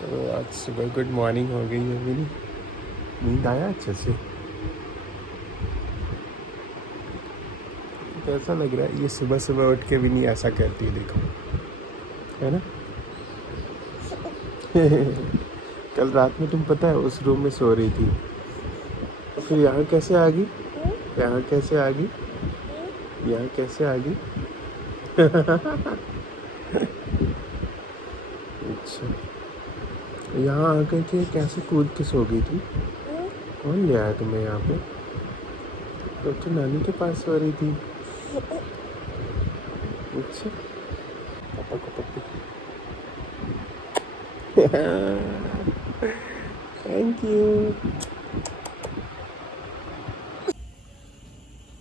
तो आज सुबह गुड मॉर्निंग हो गई है मेरी। नींद आया अच्छे से? तो ऐसा लग रहा है ये सुबह सुबह उठ के भी नहीं ऐसा करती है, देखो, है ना। कल रात में तुम पता है उस रूम में सो रही थी, फिर यहाँ कैसे आ गई? यहाँ कैसे आ गई? यहाँ कैसे आ गई? अच्छा, यहाँ आकर के कैसे कूद के सो गई थी? कौन ले आया तुम्हें यहाँ पे? तो नानी के पास सो रही थी। अच्छा, पापा को पप्पू। Thank you.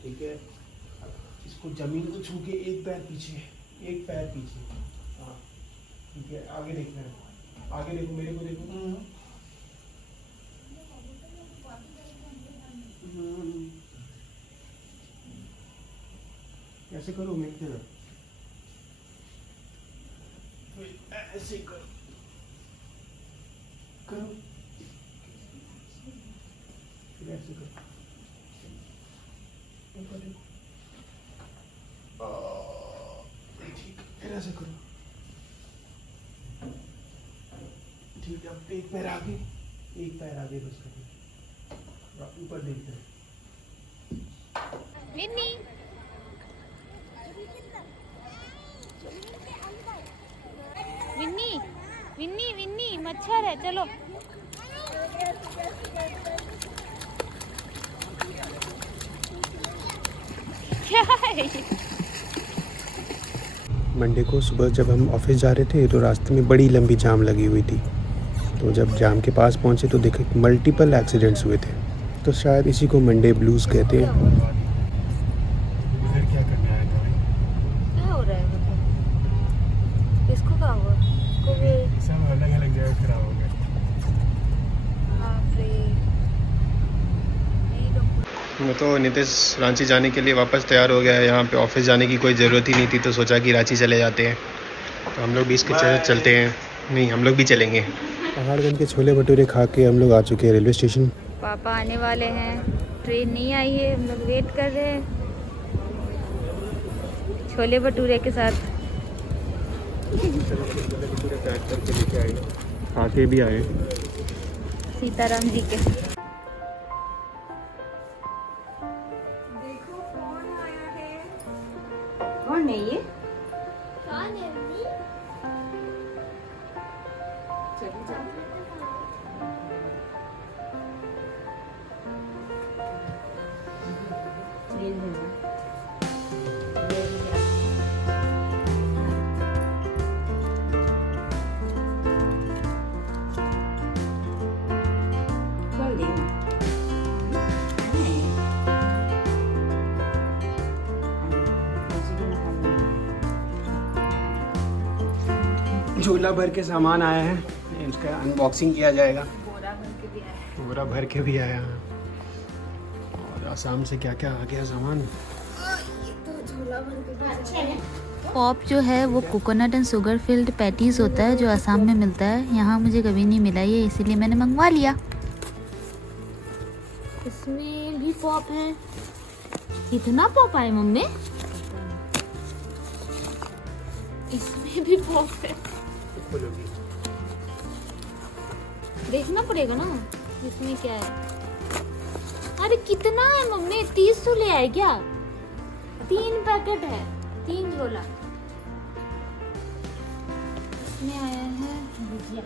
ठीक है, इसको जमीन को छू के एक पैर पीछे, एक पैर पीछे। हाँ ठीक है, आगे देखना है, आगे देखो, मेरे को देखो। ऐसे करो, मेरे तरफ ऐसे करो, करो, फिर ऐसे करो, ठीक, फिर ऐसे करो। ठीक है, अब एक पैर आगे, एक पैर आगे बस करो, ऊपर देखते हैं। विन्नी, विन्नी, विन्नी, विन्नी, मच्छर है, चलो। क्या है ये? मंडे को सुबह जब हम ऑफिस जा रहे थे तो रास्ते में बड़ी लंबी जाम लगी हुई थी। तो जब जाम के पास पहुंचे तो देखे मल्टीपल एक्सीडेंट्स हुए थे। तो शायद इसी को मंडे ब्लूज़ कहते हैं। क्या हो रहा है मतलब? इसको क्या हुआ? इसको भी सब अलग अलग जगह खराब हो गए। बाप रे। मैं तो नितेश रांची जाने के लिए वापस तैयार हो गया है। यहाँ पे ऑफिस जाने की कोई ज़रूरत ही नहीं थी, तो सोचा कि रांची चले जाते हैं। तो हम लोग भी इसके चलते हैं। नहीं, हम लोग भी चलेंगे। पहाड़गंज के छोले भटूरे खा के हम लोग आ चुके हैं रेलवे स्टेशन। पापा आने वाले हैं, ट्रेन नहीं आई है, हम लोग वेट कर रहे हैं छोले भटूरे के साथ। पैक करके लेके आए, खा के भी आए। सीताराम जी के। देखो कौन आया है। कौन है ये? कौन है मम्मी? चलो जाओ। झोला भर के सामान आया है, इसका अनबॉक्सिंग किया जाएगा। बोरा भर के भी आया। बोरा भर के भी आया। और आसाम से क्या क्या आ गया सामान। पॉप जो है वो coconut and sugar field patties होता है जो आसाम में मिलता है। यहाँ मुझे कभी नहीं मिला ये, इसीलिए मैंने मंगवा लिया। इसमें भी पॉप है। इतना पॉप है मम्मी? इसमें भी पॉप है। देखना पड़ेगा ना इसमें क्या है। अरे कितना है मम्मी? 30 तो ले आए क्या? 3 पैकेट है, 3 झोला। इसमें आया है भुजिया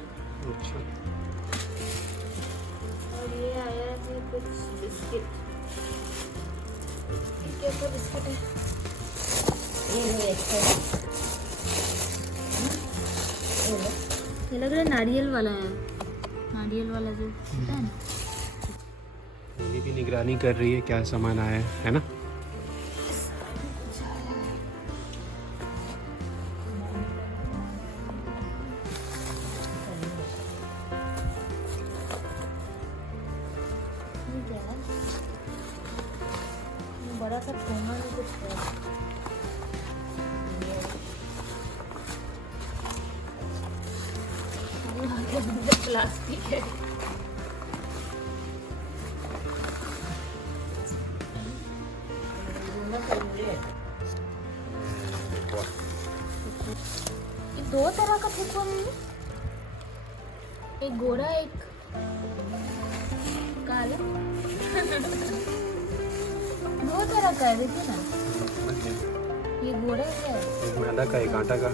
और ये आया है कुछ बिस्किट। ये कैसा बिस्किट है? ये लग रहा है नारियल वाला है, नारियल वाला जो होता है ना। ये भी निगरानी कर रही है क्या सामान आया है ना। बड़ा सा ठोंगा में कुछ है। प्लास्टिक है। ये दो तरह का ठेकुआ है, एक गोरा एक काला। दो तरह का है, देखिए ना, ये गोरा है, एक मैदा का एक आटा का।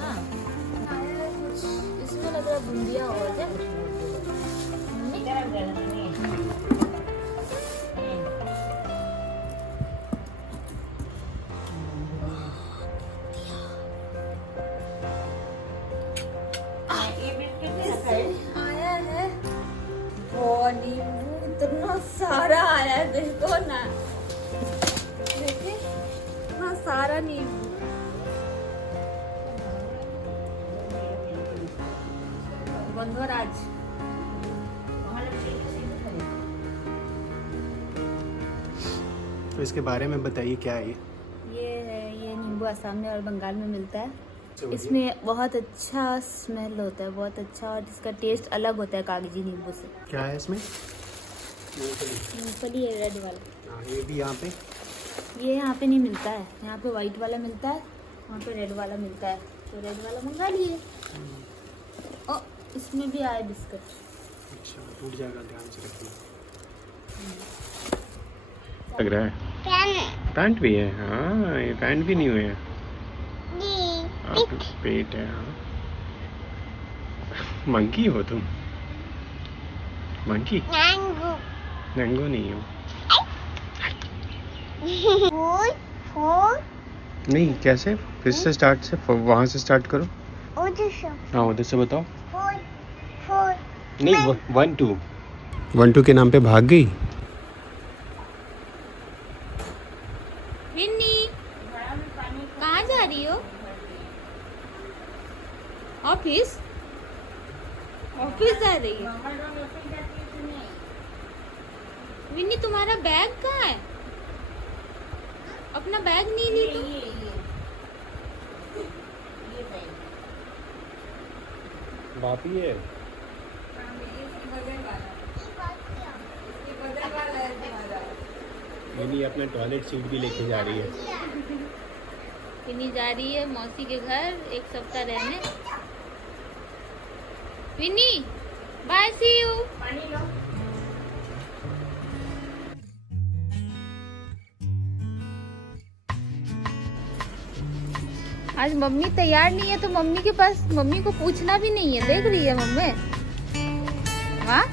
हाँ कुछ इसमें लग रहा बूंदिया और क्या आया है। वो नींबू इतना सारा आया है, देखो ना, देखिए इतना सारा नींबू। बंधुराज तो इसके बारे में बताइए, क्या है ये नींबू असम में और बंगाल में मिलता है। इसमें बहुत अच्छा स्मेल होता है, बहुत अच्छा, और इसका टेस्ट अलग होता है कागजी नींबू से। क्या है इसमें? मूंगफली है, रेड वाला। हाँ, ये भी यहाँ पे? ये यहाँ पे नहीं मिलता है, यहाँ पे वाइट वाला मिलता है, वहाँ पे रेड वाला मिलता है, तो रेड वाला मंगा लिए। ओ इसमें भी आया बिस्किट। अच्छा, टूट जाएगा, ध्यान से रखिए। लग रहा है पैंट भी है। हाँ, ये पैंट भी नहीं हुए हैं। पेट है। हाँ, मंकी हो तुम? मंकी? नंगो नहीं हो। नहीं, कैसे? फिर से स्टार्ट से, वहां से स्टार्ट करो। हाँ, उधर से बताओ। नहीं, 1 2 1 2 के नाम पे भाग गई। विन्नी कहाँ जा रही हो? ऑफिस? ऑफिस जा रही है? विन्नी तुम्हारा बैग कहाँ है? अपना बैग नहीं ली तुम? बापी है। विनी अपना टॉयलेट सीट भी लेके जा रही है। विन्नी जा रही है मौसी के घर 1 सप्ताह रहने। विन्नी बाय, सी यू। आज मम्मी तैयार नहीं है, तो मम्मी के पास, मम्मी को पूछना भी नहीं है। देख रही है मम्मी? हाँ,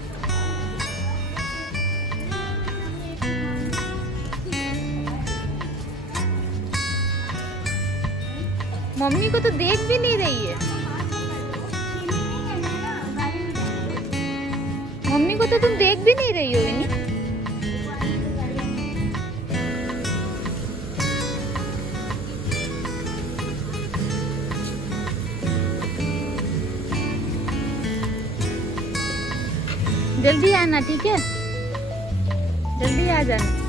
मम्मी को तो देख भी नहीं रही है। मम्मी को तो तुम देख भी नहीं रही हो विनी। जल्दी आना, ठीक है? जल्दी आ जाना।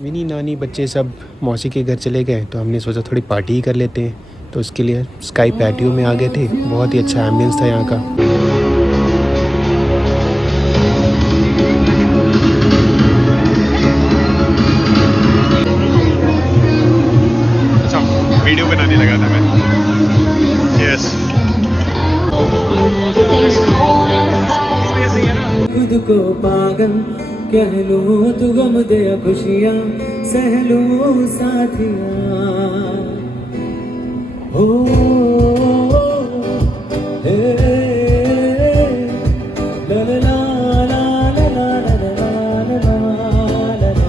विनी, नानी, बच्चे सब मौसी के घर चले गए, तो हमने सोचा थोड़ी पार्टी ही कर लेते हैं। तो उसके लिए स्काई पैटियो में आ गए थे। बहुत ही अच्छा एम्बियंस था यहाँ का। अच्छा, वीडियो बनाने लगा था मैं। यस। खुद को पागल कह लो तू, गम दे खुशियाँ सह लो साथिया। हो हे ला ला ला ला ला ला ला ला ला।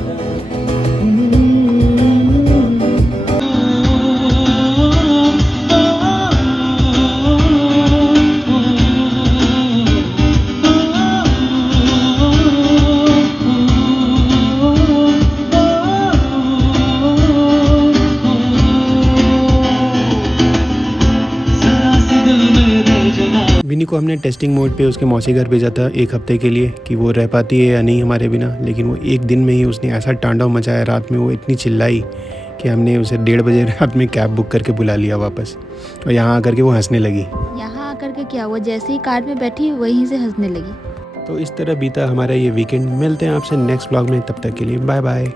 विनी को हमने टेस्टिंग मोड पे उसके मौसी घर भेजा था 1 हफ्ते के लिए, कि वो रह पाती है या नहीं हमारे बिना। लेकिन वो 1 दिन में ही उसने ऐसा तांडव मचाया, रात में वो इतनी चिल्लाई कि हमने उसे 1:30 बजे रात में कैब बुक करके बुला लिया वापस, और यहाँ आकर के वो हंसने लगी। यहाँ आकर के क्या हुआ, जैसे ही कार में बैठी वहीं से हंसने लगी। तो इस तरह बीता हमारा ये वीकेंड। मिलते हैं आपसे नेक्स्ट व्लॉग में, तब तक के लिए बाय बाय।